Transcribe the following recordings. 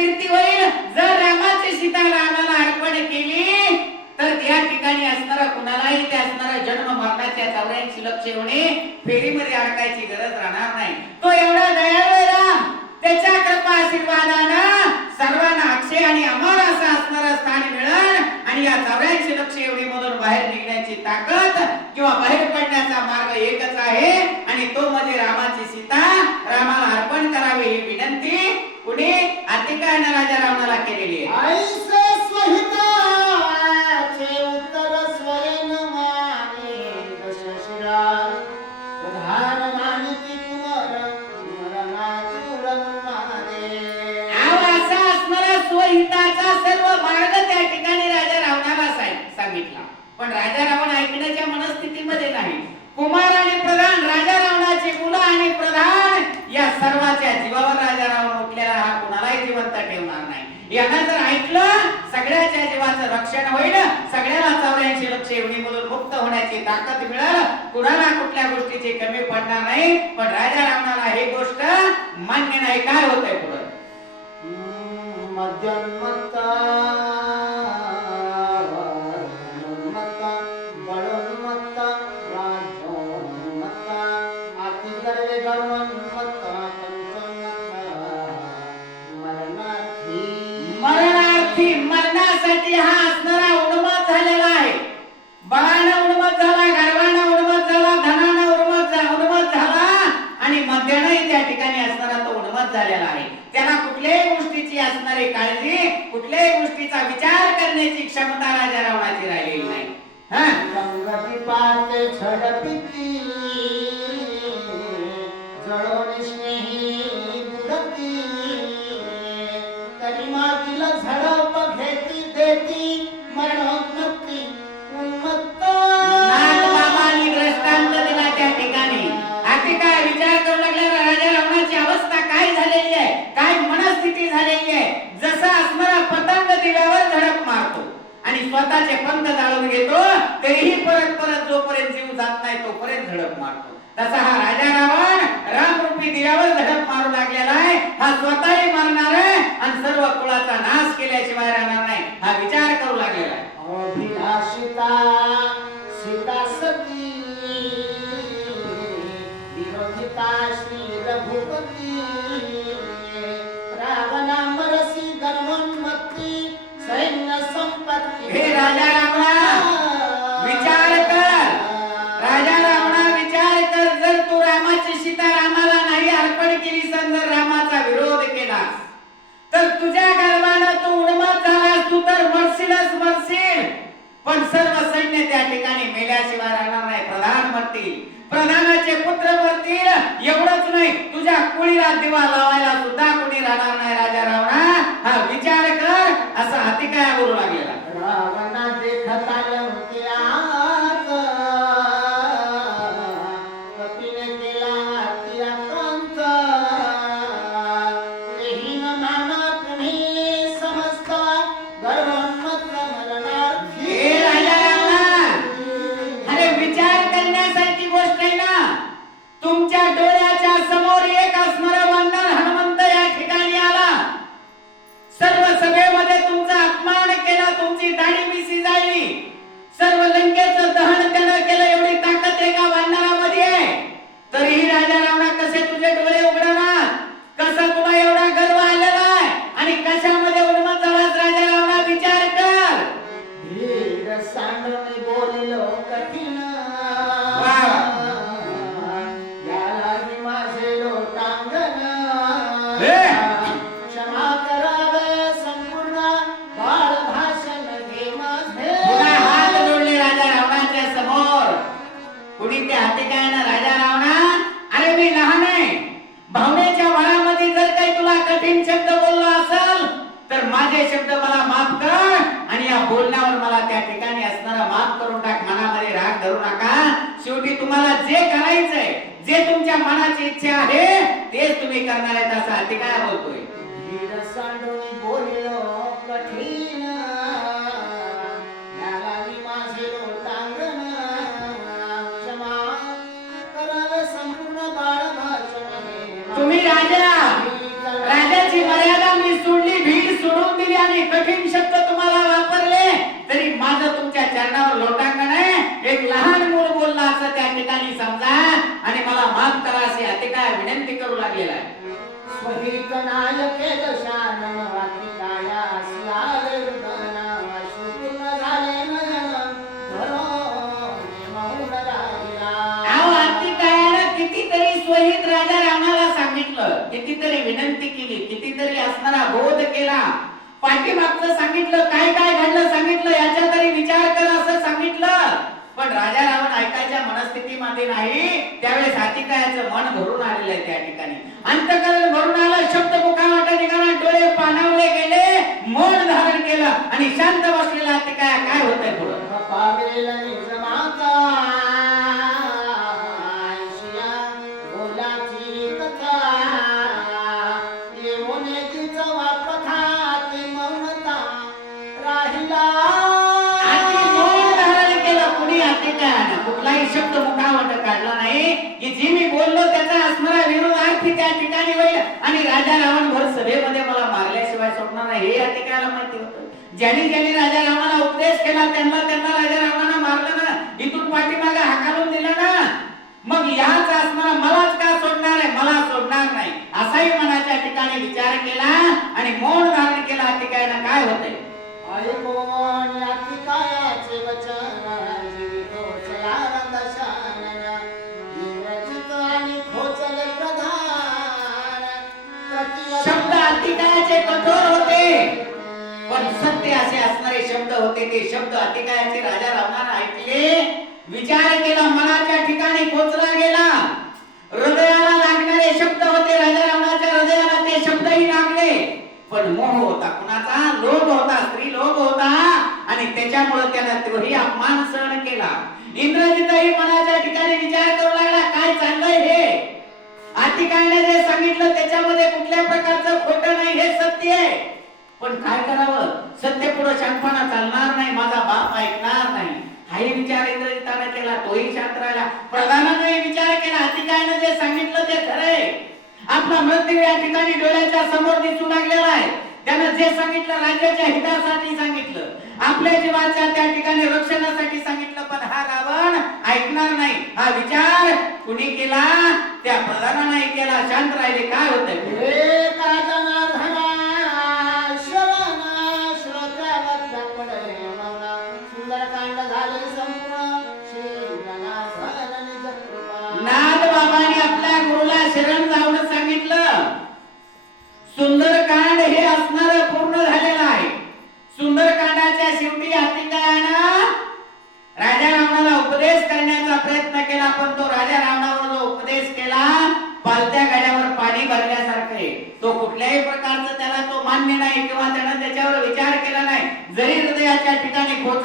कीर्ती होईल. जर रामाची सीता रामाला अर्पण केली तर त्या ठिकाणी असणारा कुणालाही त्या असणारा जन्म मरणाच्या चौऱ्याऐंशी लक्ष होणे फेरीमध्ये अडकायची गरज राहणार नाही. तो एवढा दयाळू राम. त्याच्या कृपा आशीर्वादानं सर्वांना अक्षय आणि अमर असं असणारं स्थान मिळण आणि या चौऱ्याऐंशी लक्ष एवढी मधून बाहेर निघण्याची ताकद किंवा बाहेर पडण्याचा मार्ग एकच आहे. आणि तो म्हणजे रामाची सीता. रामाला अर्पण करावी ही विनंती. कुणी? अतिकायनं राजा रावणाला केलेली आहे. ऐसे स्वहिताचे उत्तर स्वयं माने. दशशिरा प्रधान मानिती कुमार मरणातुरन माने. आव असा असणारा स्वहिताचा सर्व मार्ग त्या ठिकाणी राजा रावणाला सांगितला. पण राजा रावण ऐकण्याच्या मनस्थितीमध्ये नाही. कुमार आणि प्रधान राजा रावणाची मुलं आणि प्रधान या सर्वाच्या जीवावर राजा रावण उठलेला हा कुणालाही जिवंत ठेवणार नाही यांना जर ऐकलं सगळ्याच्या जीवाचं रक्षण होईल सगळ्याला चौऱ्याऐंशी लक्ष एवढी मधून मुक्त होण्याची ताकद मिळेल. कुणाला कुठल्या गोष्टीची कमी पडणार नाही पण राजा रावणाला ही गोष्ट मान्य नाही. काय होतंय पुढं? मद्योन्मत्ता झालेला आहे. त्याला कुठल्याही गोष्टीची असणारी काळजी कुठल्याही गोष्टीचा विचार करण्याची क्षमता राजा रावणाची राहिलेली नाही. हा? धडक मारतो. तसा हा राजा रावण रामरूपी दिव्यावर धडक मारू लागलेला आहे. हा स्वतःही मरणार आहे आणि सर्व कुळाचा नाश केल्याशिवाय राहणार नाही. हा विचार करू लागलेला आहे. अभिलाषिता सीता सती विरोधिता श्री रघुपती धर्मोन्मत्ती सैन्य संपत्ती. हे राजा पण सर्व सैन्य त्या ठिकाणी मेल्याशिवाय राहणार नाही. प्रधान मरतील प्रधानाचे पुत्र मरतील. एवढंच नाही तुझ्या कुळीला दिवा लावायला सुद्धा कोणी राहणार नाही राजा रावणा. हा विचार कर असा हाती काय बोलू लागलेला? कुणी ते हाती काय ना राजा रावणा अरे मी लहान आहे. भावनेच्या भरामध्ये जर काही तुला कठीण शब्द बोललो असेल तर माझे शब्द मला माफ कर आणि या बोलण्यावर मला त्या ठिकाणी असणारा माफ करून टाक. मनामध्ये राग धरू नका. शेवटी तुम्हाला जे करायचंय जे तुमच्या मनाची इच्छा आहे तेच तुम्ही करणार आहेत असं हाती काय बोलतोय? लागलेला आहे स्वहित नायके अहो अतिकायानं कितीतरी स्वहित राजा रामाला सांगितलं. कितीतरी विनंती केली कितीतरी असणारा बोध केला. पाठीमागचं सांगितलं काय काय घडलं सांगितलं याच्या तरी विचार कर असं सांगितलं. पण राजा रावण ऐकायच्या मनस्थितीमध्ये नाही. त्यावेळेस अतिकायाचं मन भरून आलेलं आहे त्या ठिकाणी. अंतकरण भरून आलं शब्द मुखावाटा निघाला की जी मी बोललो त्याचा असणारा विरोधार्थी त्या ठिकाणी होईल. आणि राजा रावण भर सभेमध्ये मला मारल्याशिवाय सोडणार नाही. हे अतिकायाला माहिती होतं. ज्यांनी ज्यांनी राजा रावणाला उपदेश केला त्यांना त्यांना राजा रावणाला मारलं ना. इथून पाठीमागे हाकालून दिलं ना. मग याच असणारा मलाच का सोडणार आहे? मला सोडणार नाही. असाही मनाच्या ठिकाणी विचार केला आणि मौन धारण केला. अतिकायानं काय होते होतंय ऐकोन अतिकायाचे वचन. असे असणारे शब्द होते ते शब्द अतिकायाचे राजा रावणानं ऐकले. विचार केला मनाच्या ठिकाणी पोचला गेला. हृदयाला लागणारे शब्द होते राजा रावणाच्या हृदयाला ते शब्दही लागले. पण मोह होता कुणाचा? लोभ होता स्त्री लोभ होता. आणि त्याच्यामुळे त्याला तोही अपमान सहन केला. इंद्रजितही मनाच्या ठिकाणी विचार करू लागला काय चाललंय हे? अतिकायने जे सांगितलं त्याच्यामध्ये कुठल्या प्रकारचं खोटं नाही हे सत्य आहे. पण काय करावं? सत्य पुढे शांतपणा चालणार नाही माझा बाप ऐकणार नाही. हाही विचार इंद्रजिताने केला तोही शांत राहिला. प्रधानाने विचार केला आतिकायने जे सांगितलं ते खरंय आपला मृत्यू या ठिकाणी डोळ्याच्या समोर दिसू लागलेला आहे. त्यानं जे सांगितलं राज्याच्या हितासाठी सांगितलं. आपल्या जीवाच्या त्या ठिकाणी रक्षणासाठी सांगितलं पण हा रावण ऐकणार नाही. हा विचार कुणी केला? त्या प्रधानाने केला शांत राहिले. काय होतंय?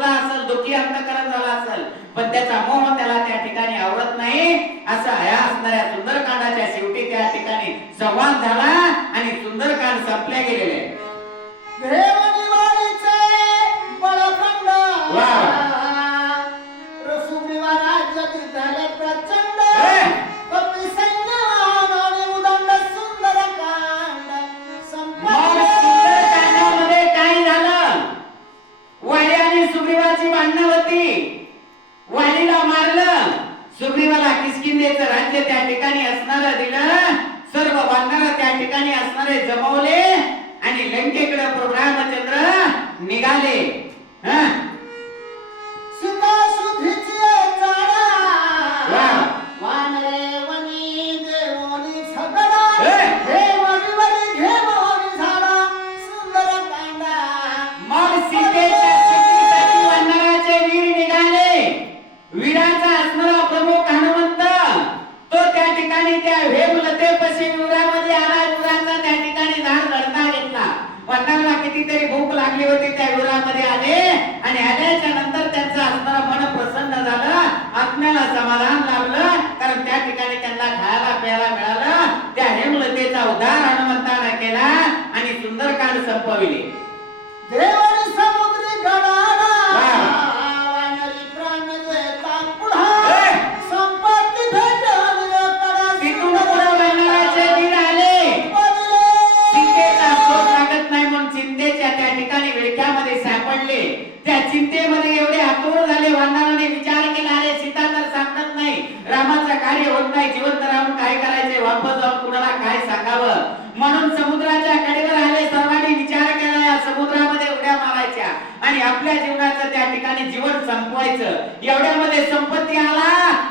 ठिकाणी खोचला असेल दुःखी अंतकरण झाला असेल पण त्याचा मोह त्याला त्या ठिकाणी आवडत नाही. असा या असणाऱ्या सुंदरकांडाच्या शेवटी त्या ठिकाणी संवाद झाला आणि सुंदरकांड संपले गेलेले. सुग्रीवाची भांडणं होती. वालीला मारलं. सुग्रीवाला किसकिंदेचं राज्य त्या ठिकाणी असणार दिलं. सर्व वानर त्या ठिकाणी असणारे जमवले. आणि लंकेकडे प्रभू रामचंद्र निघाले. हा? घेतला कितीतरी भूक लागली होती त्या विवरामध्ये आले. आणि आल्याच्यानंतर त्यांचं असणारा मन प्रसन्न झालं. आत्म्याला समाधान लाभलं. कारण त्या ठिकाणी त्यांना खायला प्यायला मिळालं. त्या हेमलतेचा उदार हनुमंतानं केला आणि सुंदरकांड संपविले. देवनी समुद्री गाडा काय करायचे वापस जाऊन कुणाला काय सांगावं? म्हणून समुद्राच्या कडेवर आले सर्वांनी विचार केला या समुद्रामध्ये उड्या मारायच्या. आणि आपल्या जीवनाचं त्या ठिकाणी जीवन संपवायचं. एवढ्यामध्ये संपत्ती आला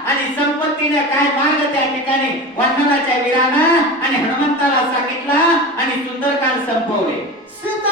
आणि संपत्तीनं काय मार्ग त्या ठिकाणी वंदनाच्या वीरानं आणि हनुमंताला सांगितला आणि सुंदरकांड संपवले. सुंदर